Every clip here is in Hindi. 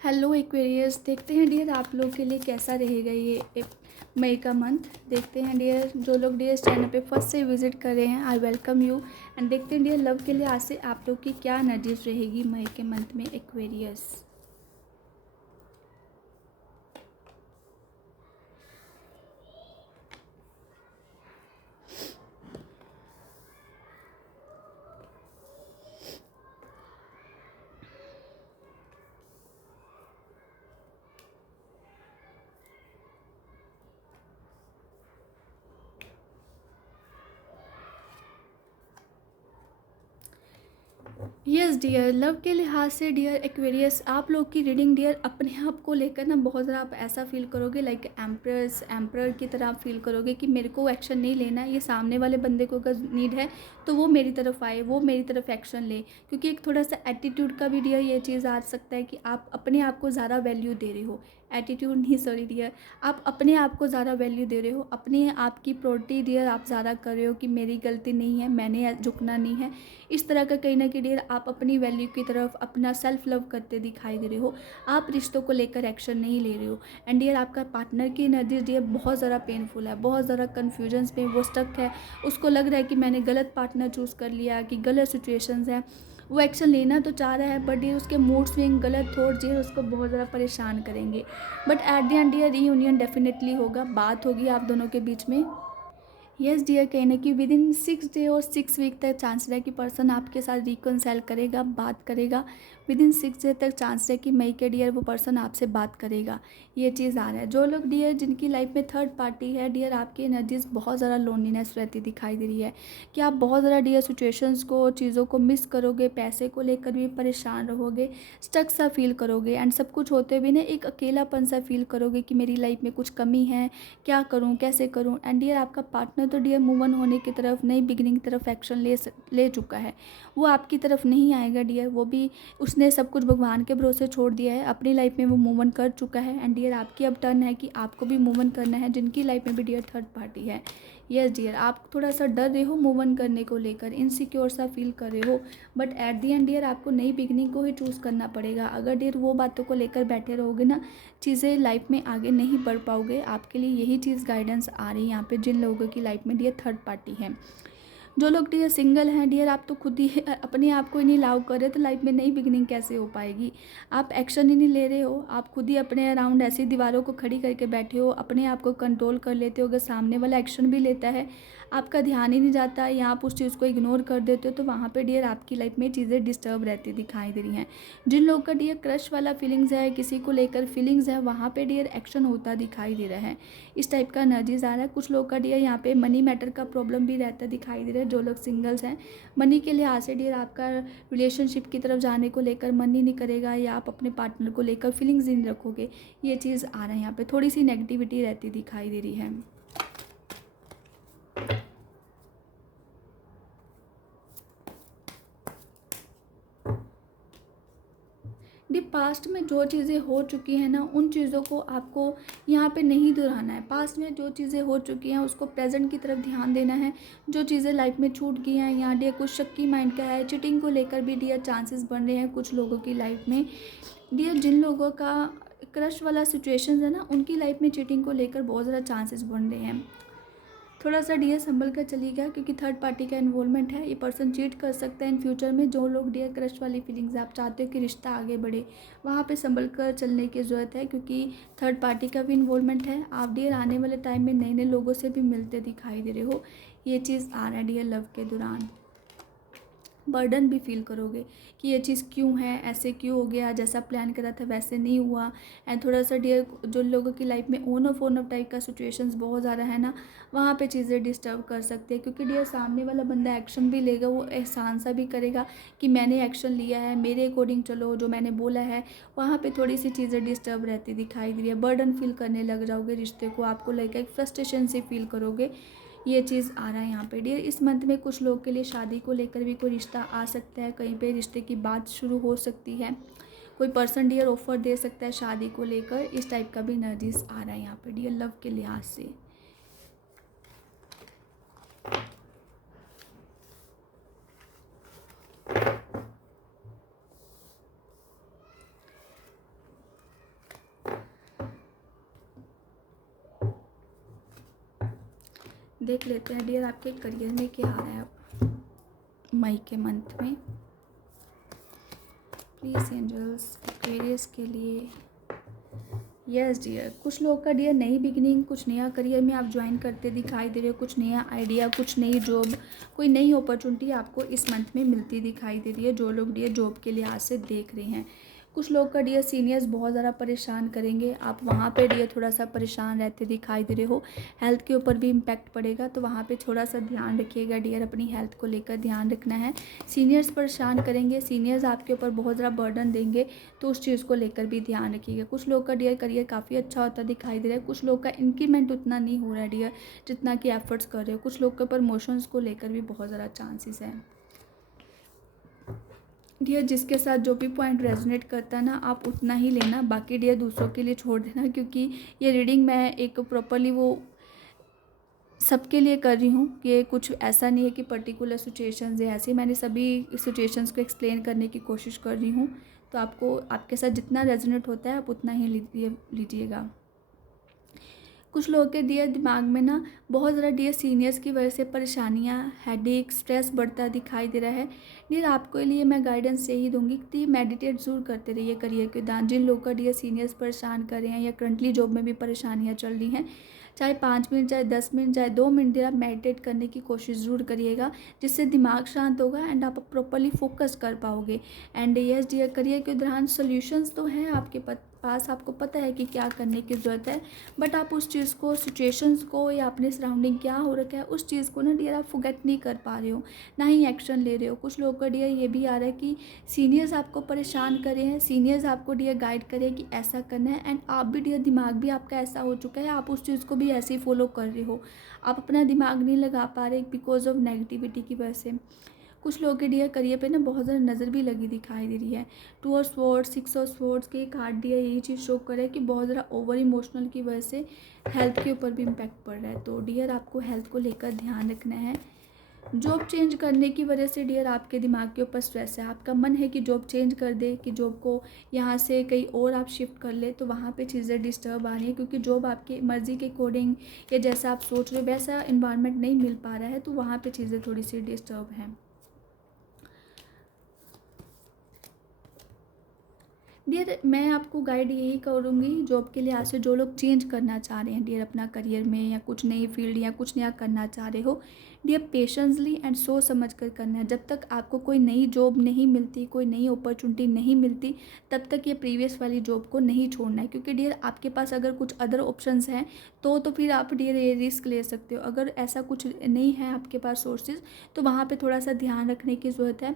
हेलो एक्वेरियस, देखते हैं डियर आप लोग के लिए कैसा रहेगा ये मई का मंथ। देखते हैं डियर, जो लोग डियर चैनल पे फर्स्ट से विजिट कर रहे हैं, आई वेलकम यू। एंड देखते हैं डियर लव के लिए आज से आप लोग की क्या एनर्जीज रहेगी मई के मंथ में एक्वेरियस। यस डियर, लव के लिहाज से डियर एक्वेरियस आप लोग की रीडिंग डियर अपने आप को लेकर ना बहुत ज़्यादा आप ऐसा फील करोगे लाइक एम्प्रर की तरह आप फील करोगे कि मेरे को एक्शन नहीं लेना है। ये सामने वाले बंदे को अगर नीड है तो वो मेरी तरफ आए, वो मेरी तरफ एक्शन ले, क्योंकि एक थोड़ा सा एटीट्यूड का भी डियर ये चीज़ आ सकता है कि आप अपने आप को ज़्यादा वैल्यू दे रहे हो। एटीट्यूड नहीं, सॉरी डियर, आप अपने आप को ज़्यादा वैल्यू दे रहे हो, अपने आप की प्रायोरिटी डियर आप ज़्यादा कर रहे हो कि मेरी गलती नहीं है, मैंने झुकना नहीं है। इस तरह का कहीं ना कहीं डियर आप अपनी वैल्यू की तरफ अपना सेल्फ लव करते दिखाई दे रहे हो। आप रिश्तों को लेकर एक्शन नहीं ले रहे हो। एंड डियर आपका पार्टनर की एनर्जी डियर बहुत ज़्यादा पेनफुल है, बहुत ज़्यादा कन्फ्यूजन्स में वो स्टक है। उसको लग रहा है कि मैंने गलत पार्टनर चूज़ कर लिया, कि गलत सिचुएशंस है। वो एक्शन लेना तो चाह रहा है बट डियर उसके मूड स्विंग, गलत थॉट जो है उसको बहुत ज़्यादा परेशान करेंगे। But at the end dear reunion definitely होगा, बात होगी आप दोनों के बीच में। यस डियर, कहने की विद इन 6 डे और 6 वीक तक चांस है कि पर्सन आपके साथ रिकनसाइल करेगा, बात करेगा। विद इन 6 डे तक चांस है कि मई के डियर वो पर्सन आपसे बात करेगा। ये चीज़ आ रहा है। जो लोग डियर जिनकी लाइफ में थर्ड पार्टी है डियर, आपकी एनर्जीज बहुत ज़्यादा लोनलीनेस रहती दिखाई दे रही है कि आप बहुत ज़्यादा डियर सिचुएशंस को, चीज़ों को मिस करोगे, पैसे को लेकर भी परेशान रहोगे, स्टक सा फील करोगे। एंड सब कुछ होते हुए ना एक अकेलापन सा फील करोगे कि मेरी लाइफ में कुछ कमी है, क्या करूं, कैसे करूं। एंड डियर आपका पार्टनर तो डियर मूव ऑन होने की तरफ, नई बिगिनिंग की तरफ एक्शन ले चुका है। वो आपकी तरफ नहीं आएगा डियर, वो भी उसने सब कुछ भगवान के भरोसे छोड़ दिया है, अपनी लाइफ में वो मूव ऑन कर चुका है। एंड डियर आपकी अब टर्न है कि आपको भी मूव ऑन करना है, जिनकी लाइफ में भी डियर थर्ड पार्टी है। यस डियर, आप थोड़ा सा डर रहे हो मूव ऑन करने को लेकर, इनसिक्योर सा फील कर रहे हो। But at the end dear आपको नई बिगनिंग को ही चूज़ करना पड़ेगा। अगर डियर वो बातों को लेकर बैठे रहोगे ना, चीज़ें लाइफ में आगे नहीं बढ़ पाओगे। आपके लिए यही चीज़ गाइडेंस आ रही है यहाँ पे, जिन लोगों की लाइफ में डियर थर्ड पार्टी है। जो लोग डियर सिंगल हैं डियर, आप तो खुद ही अपने आप को ही नहीं लव कर रहे, तो लाइफ में नई बिगनिंग कैसे हो पाएगी। आप एक्शन ही नहीं ले रहे हो, आप खुद ही अपने अराउंड ऐसी दीवारों को खड़ी करके बैठे हो, अपने आप को कंट्रोल कर लेते हो। अगर सामने वाला एक्शन भी लेता है, आपका ध्यान ही नहीं जाता है, या आप उस चीज़ को इग्नोर कर देते हो, तो वहाँ पे डियर आपकी लाइफ में चीज़ें डिस्टर्ब रहती दिखाई दे रही हैं। जिन लोगों का डियर क्रश वाला फीलिंग्स है, किसी को लेकर फीलिंग्स है, वहाँ पे डियर एक्शन होता दिखाई दे रहा है। इस टाइप का एनर्जीज आ रहा है। कुछ लोग का डियर यहाँ पे मनी मैटर का प्रॉब्लम भी रहता दिखाई दे रहा है। जो लोग सिंगल्स हैं, मनी के लिहाज से डियर आपका रिलेशनशिप की तरफ जाने को लेकर मन ही नहीं करेगा, या आप अपने पार्टनर को लेकर फीलिंग्स ही नहीं रखोगे। ये चीज़ आ रहा है यहाँ पे, थोड़ी सी नेगेटिविटी रहती दिखाई दे रही है। दी पास्ट में जो चीज़ें हो चुकी हैं ना, उन चीज़ों को आपको यहाँ पे नहीं दोहराना है। पास्ट में जो चीज़ें हो चुकी हैं उसको प्रेजेंट की तरफ ध्यान देना है। जो चीज़ें लाइफ में छूट गई हैं, यहाँ डियर कुछ शक्की माइंड का है, चीटिंग को लेकर भी डियर चांसेस बन रहे हैं कुछ लोगों की लाइफ में। डियर जिन लोगों का क्रश वाला सिचुएशन है ना, उनकी लाइफ में चीटिंग को लेकर बहुत ज़्यादा चांसेस बन रहे हैं। थोड़ा सा डियर संभल कर चलिएगा, क्योंकि थर्ड पार्टी का इन्वॉल्वमेंट है। ये पर्सन चीट कर सकता है इन फ्यूचर में। जो लोग डियर क्रश वाली फीलिंग्स आप चाहते हो कि रिश्ता आगे बढ़े, वहाँ पे संभल कर चलने की ज़रूरत है, क्योंकि थर्ड पार्टी का भी इन्वॉल्वमेंट है। आप डियर आने वाले टाइम में नए नए लोगों से भी मिलते दिखाई दे रहे हो। ये चीज़ आ रहा है डियर लव के दौरान। बर्डन भी फील करोगे कि ये चीज़ क्यों है, ऐसे क्यों हो गया, जैसा प्लान करा था वैसे नहीं हुआ। एंड थोड़ा सा डियर जो लोगों की लाइफ में ऑन ऑफ टाइप का सिचुएशंस बहुत ज़्यादा है ना, वहाँ पे चीज़ें डिस्टर्ब कर सकते हैं। क्योंकि डियर सामने वाला बंदा एक्शन भी लेगा, वो एहसान सा भी करेगा कि मैंने एक्शन लिया है, मेरे अकॉर्डिंग चलो, जो मैंने बोला है। वहाँ पर थोड़ी सी चीज़ें डिस्टर्ब रहती दिखाई दे रही है। बर्डन फील करने लग जाओगे, रिश्ते को आपको लेकर एक फ्रस्ट्रेशन से फील करोगे। ये चीज़ आ रहा है यहाँ पे डियर। इस मंथ में कुछ लोग के लिए शादी को लेकर भी कोई रिश्ता आ सकता है, कहीं पे रिश्ते की बात शुरू हो सकती है। कोई पर्सन डियर ऑफर दे सकता है शादी को लेकर। इस टाइप का भी एनर्जीज आ रहा है यहाँ पे डियर लव के लिहाज से। देख लेते हैं डियर आपके करियर में क्या आ रहा है अब मई के मंथ में। प्लीज़ एंजल्स एक्वेरियस के लिए। यस डियर, कुछ लोग का डियर नई बिगिनिंग, कुछ नया करियर में आप ज्वाइन करते दिखाई दे रहे हो, कुछ नया आइडिया, कुछ नई जॉब, कोई नई अपॉर्चुनिटी आपको इस मंथ में मिलती दिखाई दे रही है। जो लोग डियर जॉब के लिहाज से देख रहे हैं, कुछ लोग का डियर सीनियर्स बहुत ज़्यादा परेशान करेंगे, आप वहाँ पे डियर थोड़ा सा परेशान रहते दिखाई दे रहे हो। हेल्थ के ऊपर भी इम्पैक्ट पड़ेगा, तो वहाँ पे थोड़ा सा ध्यान रखिएगा डियर, अपनी हेल्थ को लेकर ध्यान रखना है। सीनियर्स परेशान करेंगे, सीनियर्स आपके ऊपर बहुत ज़्यादा बर्डन देंगे, तो उस चीज़ को लेकर भी ध्यान रखिएगा। कुछ लोग का डियर करियर काफ़ी अच्छा होता दिखाई दे रहा है, कुछ लोग का इंक्रीमेंट उतना नहीं हो रहा है डियर जितना कि एफर्ट्स कर रहे हो। कुछ लोग के प्रमोशंस को लेकर भी बहुत ज़्यादा चांसेस हैं डियर। जिसके साथ जो भी पॉइंट रेजोनेट करता है ना, आप उतना ही लेना, बाकी डियर दूसरों के लिए छोड़ देना, क्योंकि ये रीडिंग मैं एक प्रॉपरली वो सबके लिए कर रही हूँ कि कुछ ऐसा नहीं है कि पर्टिकुलर सिचुएशंस है ऐसी, मैंने सभी सिचुएशंस को एक्सप्लेन करने की कोशिश कर रही हूँ। तो आपको आपके साथ जितना रेजोनेट होता है आप उतना ही लीजिएगा। कुछ लोगों के डियर दिमाग में ना बहुत ज़्यादा डियर सीनियर्स की वजह से परेशानियाँ, हेडेक, स्ट्रेस बढ़ता दिखाई दे रहा है डियर। आपको लिए मैं गाइडेंस यही दूंगी कि मेडिटेट ज़रूर करते रहिए करियर के दौरान। जिन लोगों का डियर सीनियर्स परेशान कर रहे हैं या करंटली जॉब में भी परेशानियाँ चल रही हैं, चाहे 5 मिनट, चाहे 10 मिनट, चाहे 2 मिनट देर आप मेडिटेट करने की कोशिश ज़रूर करिएगा, जिससे दिमाग शांत होगा एंड आप प्रॉपरली फोकस कर पाओगे। एंड यस डियर, करियर के दौरान सोल्यूशंस तो हैं आपके पास, आपको पता है कि क्या करने की ज़रूरत है, बट आप उस चीज़ को, सिचुएशंस को, या अपने सराउंडिंग क्या हो रखा है उस चीज़ को ना डियर आप फॉरगेट नहीं कर पा रहे हो, ना ही एक्शन ले रहे हो। कुछ लोगों का डियर ये भी आ रहा है कि सीनियर्स आपको परेशान कर रहे हैं, सीनियर्स आपको डियर गाइड करें कि ऐसा करना है, एंड आप भी डियर दिमाग भी आपका ऐसा हो चुका है, आप उस चीज़ को भी ऐसे ही फॉलो कर रहे हो, आप अपना दिमाग नहीं लगा पा रहे बिकॉज ऑफ नेगेटिविटी की वजह से। कुछ लोगों के डियर करियर पे ना बहुत ज़्यादा नज़र भी लगी दिखाई दे रही है। 2 ऑफ स्वॉर्ड्स, 6 ऑफ स्वॉर्ड्स के कार्ड दिया, यही चीज़ शो कर रहा है कि बहुत ज़्यादा ओवर इमोशनल की वजह से हेल्थ के ऊपर भी इम्पैक्ट पड़ रहा है। तो डियर आपको हेल्थ को लेकर ध्यान रखना है। जॉब चेंज करने की वजह से डियर आपके दिमाग के ऊपर स्ट्रेस है, आपका मन है कि जॉब चेंज कर दे, कि जॉब को यहाँ से कहीं और आप शिफ्ट कर ले, तो वहाँ पे चीज़ें डिस्टर्ब आ रही हैं, क्योंकि जॉब आपकी मर्ज़ी के अकॉर्डिंग या जैसा आप सोच रहे हो वैसा इन्वायरमेंट नहीं मिल पा रहा है, तो वहाँ पे चीज़ें थोड़ी सी डिस्टर्ब हैं डियर। मैं आपको गाइड यही करूँगी जॉब के लिहाज से, जो लोग चेंज करना चाह रहे हैं डियर अपना करियर में, या कुछ नई फील्ड या कुछ नया करना चाह रहे हो डियर, पेशेंसली एंड सोच समझ कर करना है। जब तक आपको कोई नई जॉब नहीं मिलती, कोई नई अपॉर्चुनिटी नहीं मिलती, तब तक ये प्रीवियस वाली जॉब को नहीं छोड़ना है, क्योंकि डियर आपके पास अगर कुछ अदर ऑप्शंस हैं तो फिर आप डियर ये रिस्क ले सकते हो। अगर ऐसा कुछ नहीं है आपके पास सोर्सेज, तो वहाँ पे थोड़ा सा ध्यान रखने की ज़रूरत है।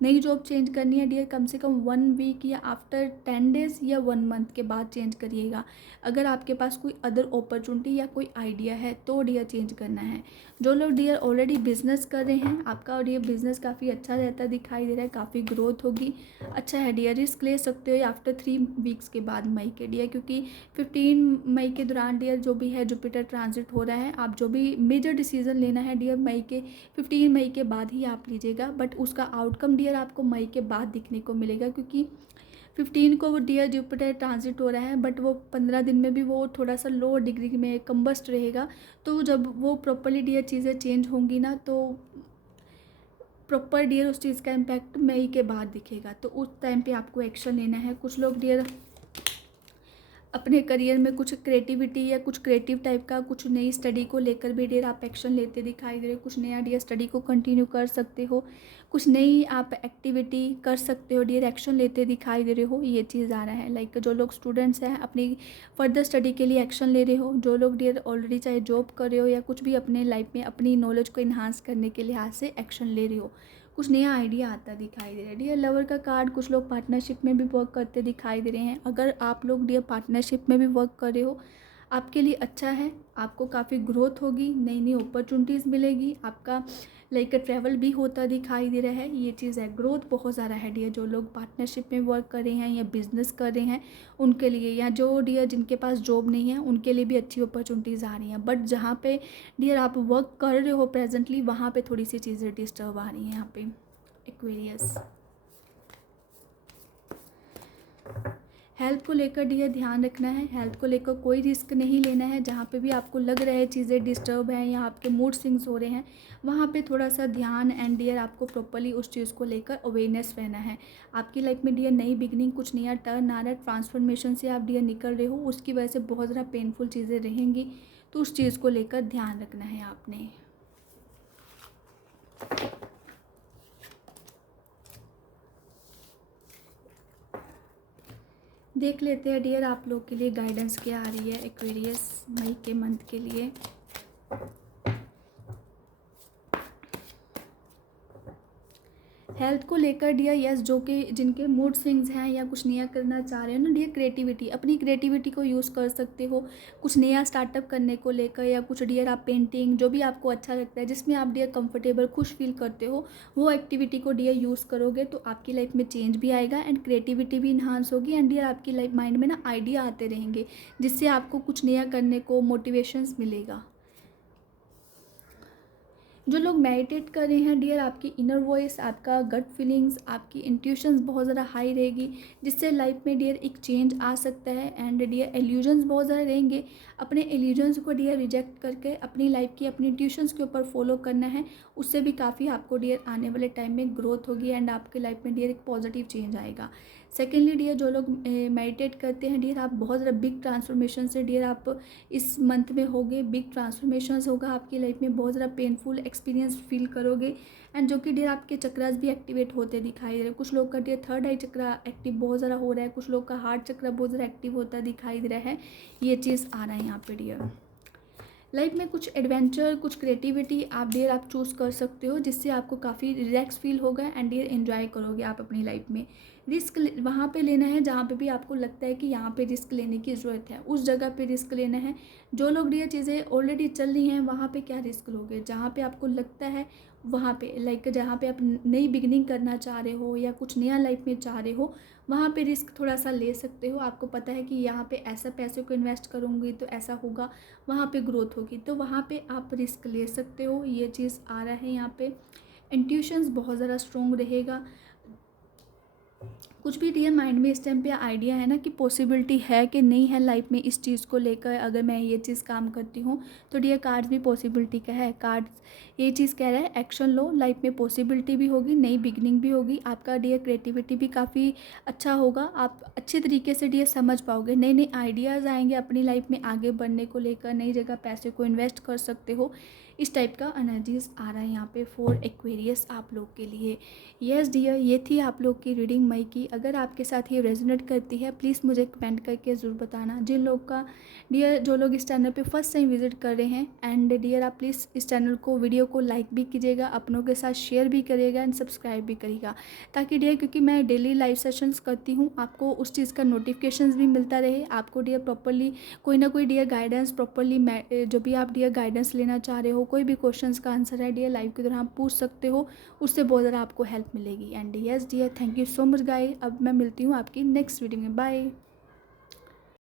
नई जॉब चेंज करनी है डियर, कम से कम 1 वीक या आफ्टर 10 डेज़ या 1 मंथ के बाद चेंज करिएगा। अगर आपके पास कोई अदर अपॉर्चुनिटी या कोई आइडिया है तो डियर चेंज करना है। जो लोग डियर ऑलरेडी बिजनेस कर रहे हैं, आपका डियर बिजनेस काफ़ी अच्छा रहता दिखाई दे रहा है, काफ़ी ग्रोथ होगी, अच्छा है डियर, रिस्क ले सकते हो आफ्टर 3 वीक्स के बाद मई के डियर, क्योंकि 15 मई के दौरान डियर जो भी है जुपिटर ट्रांजिट हो रहा है, आप जो भी मेजर डिसीजन लेना है डियर 15 मई के बाद ही आप लीजिएगा, बट उसका आउटकम डियर आपको मई के बाद दिखने को मिलेगा, क्योंकि 15 को वो डियर जुपिटर ट्रांजिट हो रहा है, बट वो 15 दिन में भी वो थोड़ा सा लो डिग्री में कम्बस्ट रहेगा। तो जब वो प्रॉपरली डियर चीज़ें चेंज होंगी ना, तो प्रॉपर डियर उस चीज़ का इम्पैक्ट मई के बाद दिखेगा, तो उस टाइम पे आपको एक्शन लेना है। कुछ लोग डियर अपने करियर में कुछ क्रिएटिविटी या कुछ क्रिएटिव टाइप का कुछ नई स्टडी को लेकर भी डियर आप एक्शन लेते दिखाई दे रहे हो, कुछ नया डियर स्टडी को कंटिन्यू कर सकते हो, कुछ नई आप एक्टिविटी कर सकते हो डियर, एक्शन लेते दिखाई दे रहे हो, ये चीज़ आ रहा है। लाइक जो लोग स्टूडेंट्स हैं अपनी फर्दर स्टडी के लिए एक्शन ले रहे हो, जो लोग डियर ऑलरेडी चाहे जॉब कर रहे हो या कुछ भी अपने लाइफ में अपनी नॉलेज को इन्हांस करने के लिहाज से एक्शन ले रहे हो, कुछ नया आइडिया आता दिखाई दे रहा है डियर। लवर का कार्ड, कुछ लोग पार्टनरशिप में भी वर्क करते दिखाई दे रहे हैं। अगर आप लोग डियर पार्टनरशिप में भी वर्क कर रहे हो, आपके लिए अच्छा है, आपको काफ़ी ग्रोथ होगी, नई नई अपॉर्चुनिटीज़ मिलेगी, आपका लाइक ट्रैवल भी होता दिखाई दे रहा है, ये चीज़ है। ग्रोथ बहुत ज़्यादा है डियर, जो लोग पार्टनरशिप में वर्क कर रहे हैं या बिजनेस कर रहे हैं उनके लिए, या जो डियर जिनके पास जॉब नहीं है उनके लिए भी अच्छी अपॉर्चुनिटीज़ आ रही हैं। बट जहाँ पे डियर आप वर्क कर रहे हो प्रेजेंटली, वहाँ पे थोड़ी सी चीज़ें डिस्टर्ब आ रही हैं यहाँ पे एक्वेरियस। हेल्थ को लेकर डियर ध्यान रखना है, हेल्थ को लेकर कोई रिस्क नहीं लेना है। जहाँ पे भी आपको लग रहा है चीज़ें डिस्टर्ब हैं या आपके मूड स्विंग्स हो रहे हैं, वहाँ पे थोड़ा सा ध्यान एंड डियर आपको प्रॉपर्ली उस चीज़ को लेकर अवेयरनेस रहना है। आपकी लाइफ में डियर नई बिगनिंग, कुछ नया टर्न आ रहा है, ट्रांसफॉर्मेशन से आप डियर निकल रहे हो, उसकी वजह से बहुत ज़्यादा पेनफुल चीज़ें रहेंगी, तो उस चीज़ को लेकर ध्यान रखना है आपने। देख लेते हैं डियर आप लोग के लिए गाइडेंस क्या आ रही है एक्वेरियस मई के मंथ के लिए। हेल्थ को लेकर डियर यस, जो कि जिनके मूड स्विंग्स हैं या कुछ नया करना चाह रहे हो ना डियर, क्रिएटिविटी, अपनी क्रिएटिविटी को यूज़ कर सकते हो कुछ नया स्टार्टअप करने को लेकर, या कुछ डियर आप पेंटिंग, जो भी आपको अच्छा लगता है, जिसमें आप डियर कंफर्टेबल खुश फील करते हो, वो एक्टिविटी को डियर यूज़ करोगे तो आपकी लाइफ में चेंज भी आएगा एंड क्रिएटिविटी भी इन्हांस होगी एंड डियर आपकी लाइफ माइंड में ना आइडिया आते रहेंगे, जिससे आपको कुछ नया करने को मोटिवेशंस मिलेगा। जो लोग मेडिटेट कर रहे हैं डियर, आपकी इनर वॉइस, आपका गट फीलिंग्स, आपकी इंट्यूशंस बहुत ज़्यादा हाई रहेगी, जिससे लाइफ में डियर एक चेंज आ सकता है एंड डियर एल्यूजन्स बहुत ज़्यादा रहेंगे। अपने एल्यूजन्स को डियर रिजेक्ट करके अपनी लाइफ की अपनी इंट्यूशंस के ऊपर फॉलो करना है, उससे भी काफ़ी आपको डियर आने वाले टाइम में ग्रोथ होगी एंड आपकी लाइफ में डियर एक पॉजिटिव चेंज आएगा। सेकेंडली डियर, जो लोग मेडिटेट करते हैं डियर, आप बहुत ज़्यादा बिग ट्रांसफॉर्मेशन से डियर आप इस मंथ में होगे, बिग ट्रांसफॉर्मेशंस होगा आपकी लाइफ में, बहुत ज़्यादा पेनफुल एक्सपीरियंस फील करोगे एंड जो कि डियर आपके चक्रास भी एक्टिवेट होते दिखाई दे रहे हैं। कुछ लोग का डियर थर्ड आई चक्रा एक्टिव बहुत ज़्यादा हो रहा है, कुछ लोग का हार्ट चक्रा बहुत ज़्यादा एक्टिव होता दिखाई दे रहा है, ये चीज़ आ रहा है यहाँ पे डियर। लाइफ में कुछ एडवेंचर, कुछ क्रिएटिविटी आप डियर आप चूज़ कर सकते हो, जिससे आपको काफ़ी रिलैक्स फील होगा एंड डियर एंजॉय करोगे आप अपनी लाइफ में। रिस्क वहाँ पे लेना है जहाँ पे भी आपको लगता है कि यहाँ पे रिस्क लेने की ज़रूरत है, उस जगह पे रिस्क लेना है। जो लोग डियर चीज़ें ऑलरेडी चल रही हैं वहाँ पे क्या रिस्क लोगे, जहाँ पे आपको लगता है वहाँ पे लाइक जहाँ पे आप नई बिगनिंग करना चाह रहे हो या कुछ नया लाइफ में चाह रहे हो, वहाँ पे रिस्क थोड़ा सा ले सकते हो। आपको पता है कि यहाँ पे ऐसा पैसे को इन्वेस्ट करूँगी तो ऐसा होगा, वहाँ पे ग्रोथ होगी, तो वहाँ पे आप रिस्क ले सकते हो, ये चीज़ आ रहा है यहाँ पे। इंट्यूशंस बहुत ज़्यादा स्ट्रॉन्ग रहेगा। कुछ भी डियर माइंड में इस टाइम पे आइडिया है ना कि पॉसिबिलिटी है कि नहीं है लाइफ में इस चीज़ को लेकर, अगर मैं ये चीज़ काम करती हूँ तो डियर कार्ड्स भी पॉसिबिलिटी का है। कार्ड्स ये चीज़ कह रहा है एक्शन लो, लाइफ में पॉसिबिलिटी भी होगी, नई बिगनिंग भी होगी, आपका डियर क्रिएटिविटी भी काफ़ी अच्छा होगा, आप अच्छे तरीके से डियर समझ पाओगे, नए नए आइडियाज़ आएंगे अपनी लाइफ में आगे बढ़ने को लेकर, नई जगह पैसे को इन्वेस्ट कर सकते हो। इस टाइप का एनर्जीज आ रहा है यहाँ पे फॉर एक्वेरियस आप लोग के लिए। यस डियर, ये थी आप लोग की रीडिंग मई की। अगर आपके साथ ये रेजोनेट करती है प्लीज़ मुझे कमेंट करके ज़रूर बताना। जिन लोग का डियर, जो लोग इस चैनल पे फर्स्ट टाइम विजिट कर रहे हैं एंड डियर आप प्लीज़ इस चैनल को, वीडियो को लाइक भी कीजिएगा, अपनों के साथ शेयर भी करिएगा एंड सब्सक्राइब भी करिएगा, ताकि डियर क्योंकि मैं डेली लाइव सेशंस करती हूँ, आपको उस चीज़ का नोटिफिकेशंस भी मिलता रहे, आपको डियर प्रॉपरली कोई ना कोई डियर गाइडेंस प्रॉपरली, जो भी आप डियर गाइडेंस लेना चाह रहे हो, कोई भी क्वेश्चंस का आंसर है डियर लाइव की तरह आप पूछ सकते हो, उससे बहुत ज़्यादा आपको हेल्प मिलेगी। And yes dear, thank you so much guys. अब मैं मिलती हूँ आपकी नेक्स्ट वीडियो में, बाय।